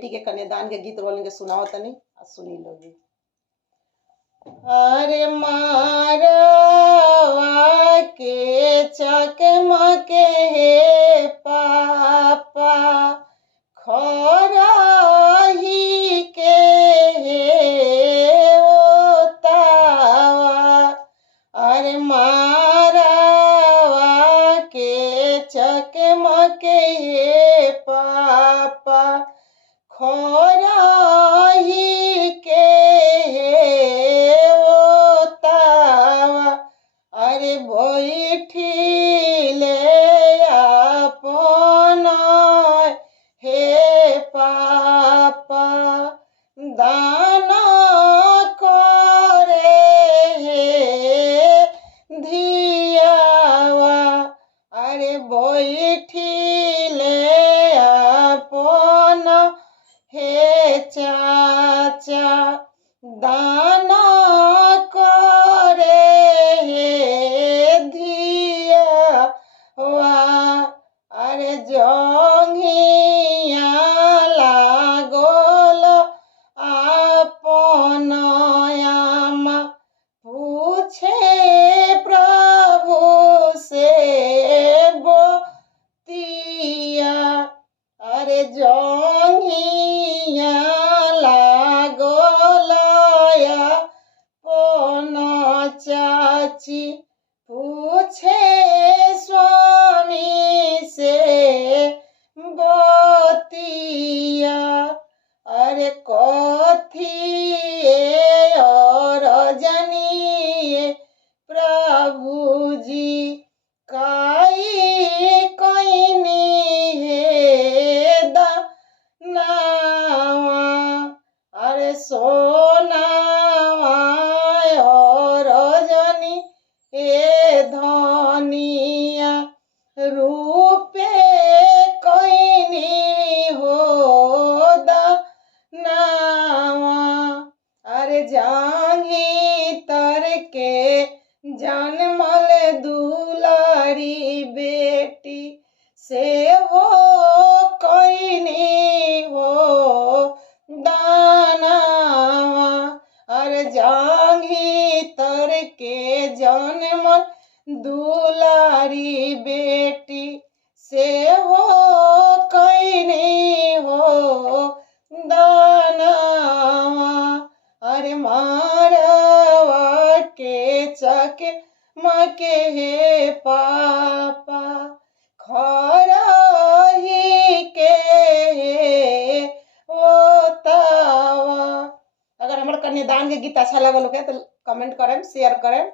बेटी के कन्यादान के गीत रोल के सुनाओ तनी सुनी लोगी। अरे मारवा के चकमके हे पापा खरही के हे ओतावा। अरे मारवा के चकमके हे पापा खरही के हे ओतावा। अरे बैठिले अपन हे पापा दान करे हे धियावा। अरे बैठिले अपन हे चाचा दान करे हे धियावा। अरे जंघिया लागल आपन आमा पूछे प्रभु से बतिया। अरे जंघिया लागल आपन चाची पूछे स्वामी से बतिया। अरे कथिए और जनिए प्रभु जी काई कईनी हे दानावा। अरे सोनावा और जनी ए धनिया रूपे कईनी हो दानावा। अरे जांघी तर के जनमल दुलारी बेटी से हो कईनी हो दानावा। अरे जांघी तर के जनमल दुलारी बेटी से हो कईनी हो दानावा। अरे मारवा के चकमके हे पापा खरही के हे ओतावा। अगर हमारे कन्यादान के गीत अच्छा लगल हो तो कमेंट करें, शेयर करें।